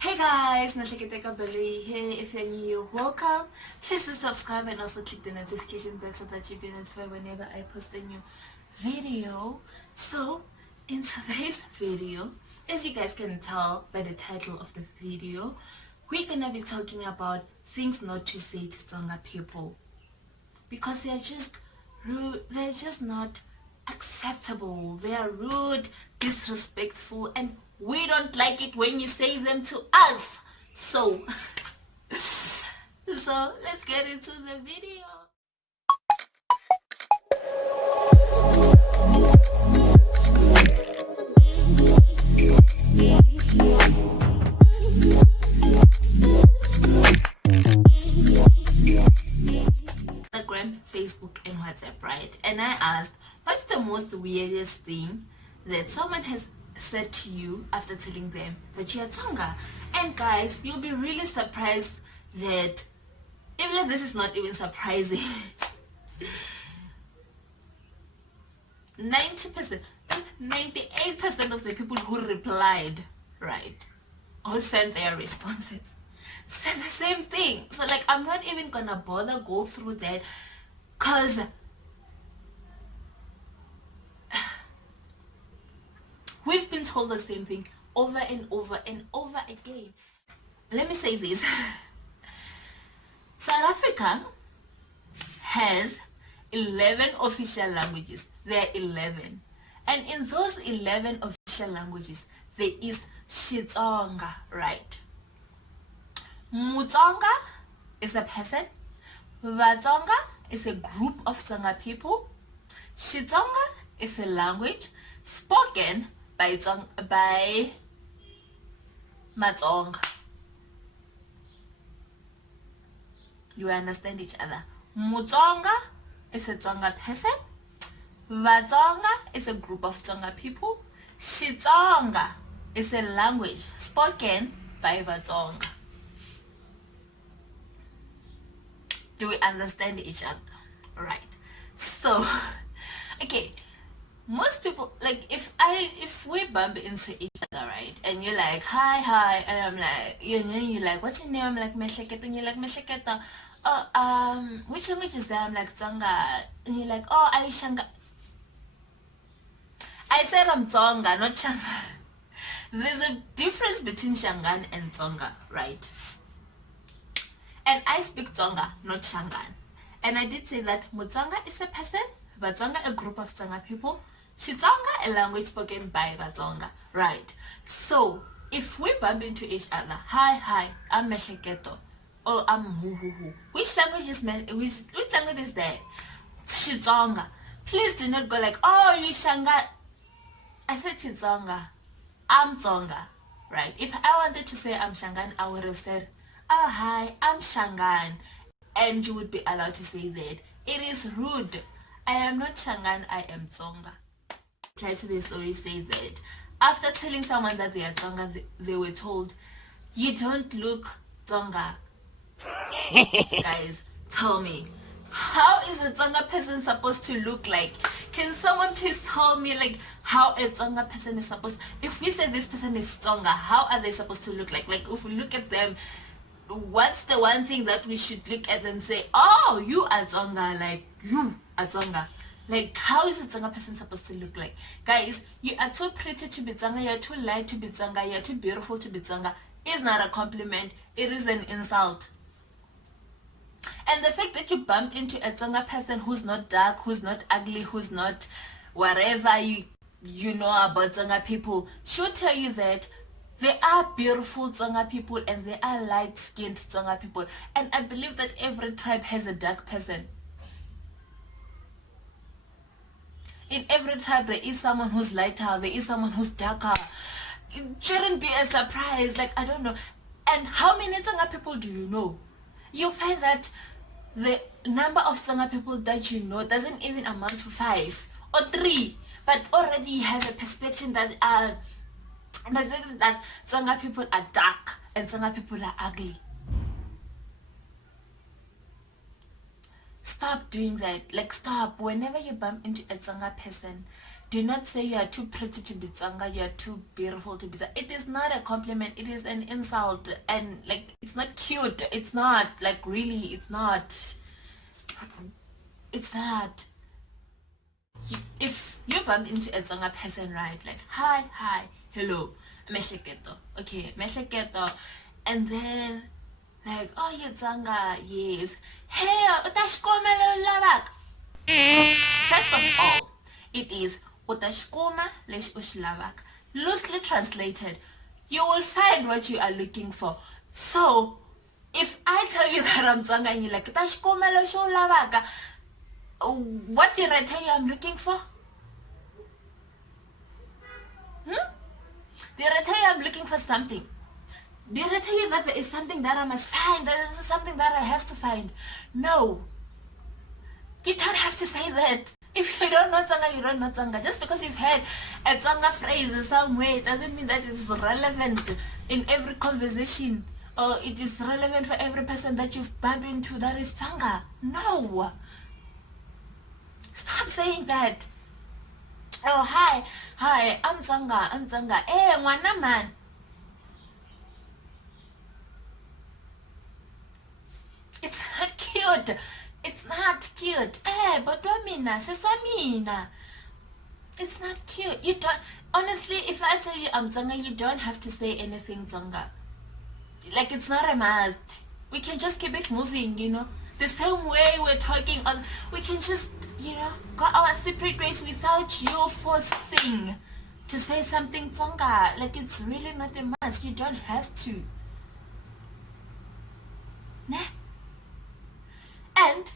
Hey guys, Nahleketeka Belly here. If you're new, welcome. Please subscribe and also click the notification bell so that you'll be notified whenever I post a new video. So, in today's video, as you guys can tell by the title of the video, we're gonna be talking about things not to say to Tsonga people because they're just rude. They're just not acceptable. They are rude, disrespectful, and we don't like it when you say them to us. So let's get into the video. Instagram, Facebook, and WhatsApp, right? And I asked, what's the most weirdest thing that someone has said to you after telling them that you're Tsonga? And guys, you'll be really surprised that even if this is not even surprising, 90%, 98% of the people who replied, right, or sent their responses said the same thing. So like, I'm not even gonna bother go through that because we've been told the same thing over and over and over again. Let me say this. South Africa has 11 official languages. There are 11. And in those 11 official languages, there is Tsonga, right? Mutsonga is a person. Vatsonga is a group of Tsonga people. Tsonga is a language spoken by Matsonga. You understand each other. Mutsonga is a Tsonga person. Vatsonga is a group of Tsonga people. Tsonga is a language spoken by Vatsonga. Do we understand each other? Right. So, okay. Most people, like, if we bump into each other, right, and you're like, hi, and I'm like, you're like, what's your name? I'm like, Mehleketa, and you're like, Mehleketa. Oh, which language is that? I'm like, Tsonga. And you're like, oh, I Shangan. I said I'm Tsonga, not Shangan. There's a difference between Shangan and Tsonga, right? And I speak Tsonga, not Shangan. And I did say that Mutsonga is a person, Vatsonga a group of Tsonga people, Tsonga a language spoken by Vatsonga, right? So, if we bump into each other, hi, I'm Mesheketo, or I'm Hu. Which language is that? Tsonga. Please do not go like, oh, you Shangan. I said Tsonga. I'm Tsonga, right? If I wanted to say I'm Shangan, I would have said, oh, hi, I'm Shangan. And you would be allowed to say that. It is rude. I am not Shangan, I am Tsonga. Reply to the story says that after telling someone that they are Tsonga, they were told, you don't look Tsonga. Guys, tell me, how is a Tsonga person supposed to look like? Can someone please tell me like how a Tsonga person is supposed, if we say this person is Tsonga, how are they supposed to look like? Like if we look at them, what's the one thing that we should look at and say, oh, you are Tsonga, like you are Tsonga? Like, how is a Tsonga person supposed to look like? Guys, you are too pretty to be Tsonga, you're too light to be Tsonga, you're too beautiful to be Tsonga. It's not a compliment, it is an insult. And the fact that you bump into a Tsonga person who's not dark, who's not ugly, who's not whatever you know about Tsonga people should tell you that there are beautiful Tsonga people and there are light-skinned Tsonga people. And I believe that every tribe has a dark person. In every tribe, there is someone who's lighter, there is someone who's darker. It shouldn't be a surprise. Like, I don't know. And how many Tsonga people do you know? You find that the number of Tsonga people that you know doesn't even amount to 5 or 3. But already you have a perception that that Tsonga people are dark and Tsonga people are ugly. Stop doing that. Like, stop. Whenever you bump into a Tsonga person, Do not say you are too pretty to be Tsonga, you are too beautiful to be Tsonga. It is not a compliment, it is an insult, and like it's not cute. It's not like really, it's not. It's not. If you bump into a Tsonga person, right, like hi, hello, mehleketo, okay, mehleketo, and then like, oh, you Tsonga, yes, hey, utashkomelo labak. First of all, it is utashkoma lesh ushlabak. Loosely translated, you will find what you are looking for. So, if I tell you that I'm Tsonga and you're like, utashkoma lesh ushlabak, what did I tell you I'm looking for? Did I tell you I'm looking for something? Did I tell you that there is something that I must find? That there is something that I have to find? No. You don't have to say that. If you don't know Tsonga, you don't know Tsonga. Just because you've heard a Tsonga phrase in some way doesn't mean that it's relevant in every conversation or it is relevant for every person that you've bumped into that is Tsonga. No. Stop saying that. Oh, hi, I'm Tsonga. Eh, ngwana man. It's not cute. It's not cute. Eh, but mina, mina. It's not cute. You don't, honestly, if I tell you I'm Tsonga, you don't have to say anything Tsonga. Like, it's not a must. We can just keep it moving, you know. The same way we're talking on, we can just, you know, go our separate ways without you forcing to say something Tsonga. Like, it's really not a must. You don't have to. Nah. And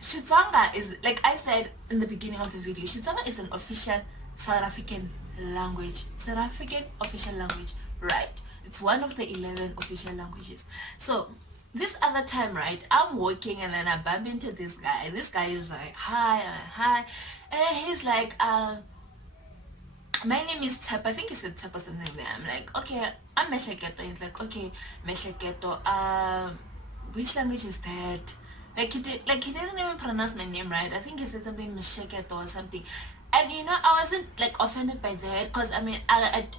Tsonga is, like I said in the beginning of the video, Tsonga is an official South African language. South African official language, right? It's one of the 11 official languages. So this other time, right, I'm walking and then I bump into this guy. This guy is like, hi. And he's like, my name is Tep. I think he said Tep or something like that. I'm like, okay, I'm Mehleketo. He's like, okay, Mehleketo, which language is that? Like he didn't even pronounce my name right. I think he said something Mehleketo or something. And you know, I wasn't like offended by that because I mean,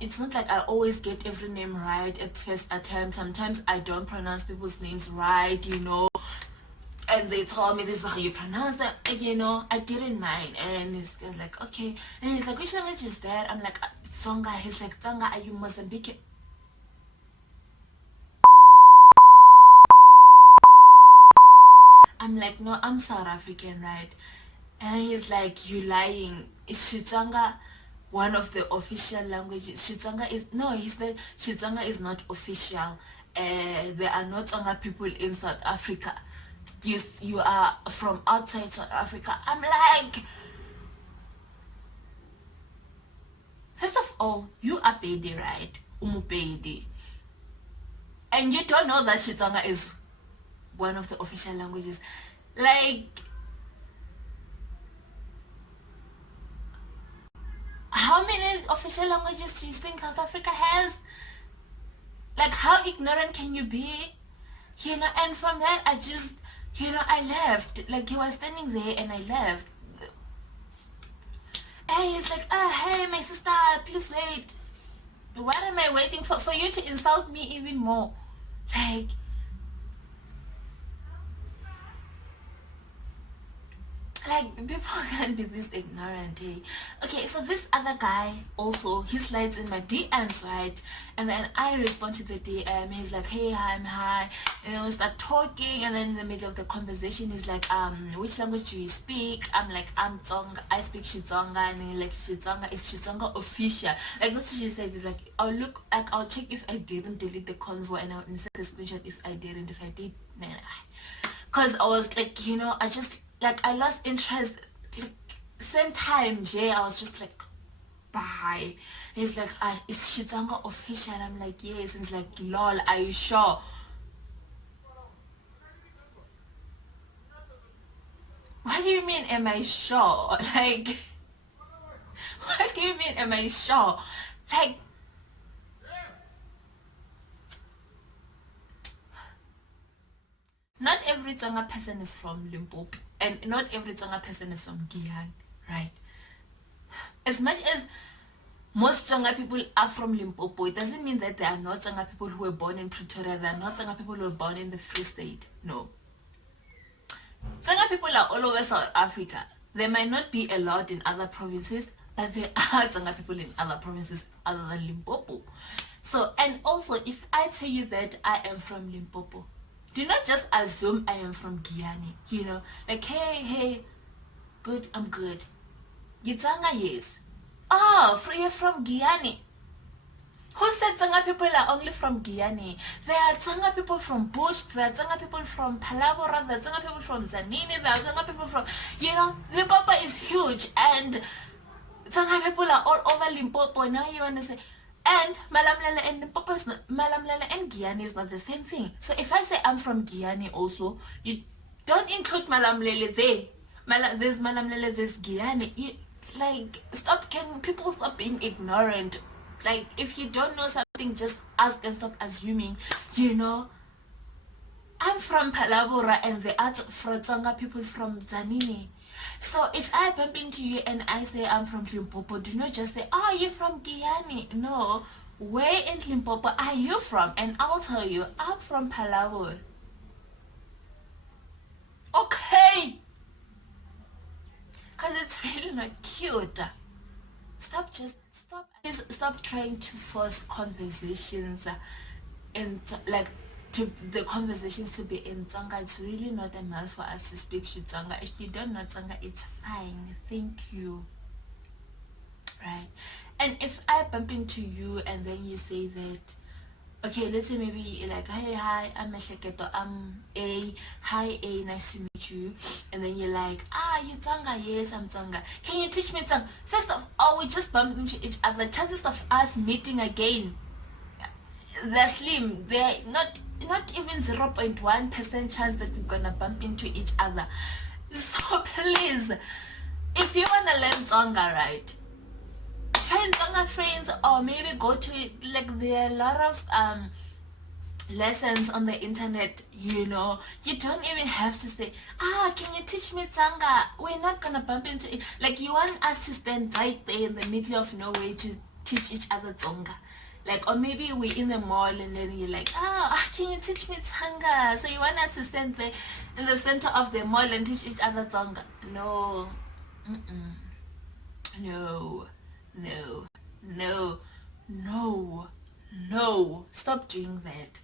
it's not like I always get every name right at first attempt. Sometimes I don't pronounce people's names right, you know. And they told me this is how you pronounce them, and, you know, I didn't mind. And he's like, okay. And he's like, which language is that? I'm like, Tsonga. He's like, Tsonga, are you Mozambican? I'm like, no, I'm South African, right? And he's like, you lying. Is Tsonga one of the official languages? Tsonga is, no, he said Tsonga is not official. There are no Tsonga people in South Africa. You are from outside South Africa. I'm like, first of all, you are Pedi, right? Umupedi. And you don't know that Tsonga is one of the official languages. Like, how many official languages do you think South Africa has? Like, how ignorant can you be? You know, and from that, I just, you know, I left. Like, he was standing there and I left. And he's like, oh, hey, my sister, please wait. What am I waiting for? For you to insult me even more. Like, people can't be this ignorant, hey? Okay, so this other guy also, he slides in my DMs, right? And then I respond to the DM. He's like, hey, hi. And then we start talking, and then in the middle of the conversation, he's like, which language do you speak? I'm like, I'm Tsonga. I speak Tsonga. And then like, Tsonga is Tsonga official. Like, that's what she said. He's like, I'll check if I didn't delete the convo, and I'll insert a screenshot if I didn't. If I did, man. Because I was like, you know, I lost interest. Like, same time, Jay, I was just like, bye. He's like, is Tsonga official? I'm like, yes. And he's like, lol, are you sure? What do you mean, am I sure? Like, what do you mean, am I sure? Like, not every Tsonga person is from Limpopo, and not every Tsonga person is from Giyani, right? As much as most Tsonga people are from Limpopo, it doesn't mean that there are not Tsonga people who were born in Pretoria, there are not Tsonga people who were born in the Free State. No. Tsonga people are all over South Africa. There might not be a lot in other provinces, but there are Tsonga people in other provinces other than Limpopo. So, and also, if I tell you that I am from Limpopo, do not just assume I am from Guyana, you know, like, hey, good, I'm good. You Tsonga, yes. Oh, you're from Guyana. Who said Tsonga people are only from Guyana? There are Tsonga people from Bush, there are Tsonga people from Palabora, there are Tsonga people from Zanini, there are Tsonga people from, you know, Limpopo is huge, and Tsonga people are all over Limpopo. Now you want to say, and Malamlele and Limpopo is not, Malamlele and Guyana is not the same thing. So if I say I'm from Guyana also, you don't include Malamlele there. There's Malamlele, there's Guyana. Like, can people stop being ignorant? Like, if you don't know something, just ask and stop assuming, you know. I'm from Palabora and the are Tsonga people from Zanini. So if I bump into you and I say I'm from Limpopo, do not just say, oh, you're from Guyana. No, where in Limpopo are you from? And I'll tell you, I'm from Palabora. Okay. Because it's really not cute. Stop trying to force conversations and like the conversations to be in Tsonga. It's really not a must for us to speak Tsonga. If you don't know Tsonga, it's fine. Thank you. Right? And if I bump into you and then you say that, okay, let's say maybe you're like, hi, I'm Mesheketo, I'm A, hi A, nice to meet you. And then you're like, you Tsonga, yes, I'm Tsonga. Can you teach me Tsonga? First of all, we just bumped into each other. Chances of us meeting again, they're slim. They're not even 0.1% chance that we're gonna bump into each other. So please, if you wanna learn Tsonga, right, find Tsonga friends, or maybe go to, like, there are a lot of lessons on the internet, you know. You don't even have to say, can you teach me Tsonga? We're not gonna bump into it. Like, you want us to stand right there in the middle of nowhere to teach each other Tsonga. Like, or maybe we're in the mall and then you're like, can you teach me Tsonga? So you want us to stand there in the center of the mall and teach each other Tsonga? No. No. Stop doing that.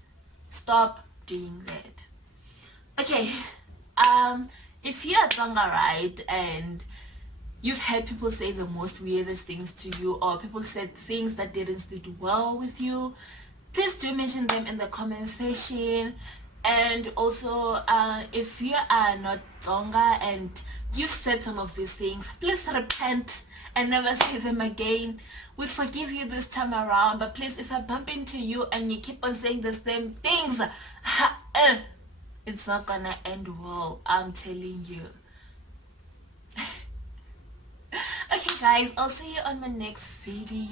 Okay. If you are Tsonga, right, and you've heard people say the most weirdest things to you, or people said things that didn't sit well with you, please do mention them in the comment section. And also, if you are not Tsonga and you've said some of these things, please repent and never say them again. We forgive you this time around, but please, if I bump into you and you keep on saying the same things, it's not gonna end well, I'm telling you. Okay guys, I'll see you on my next video.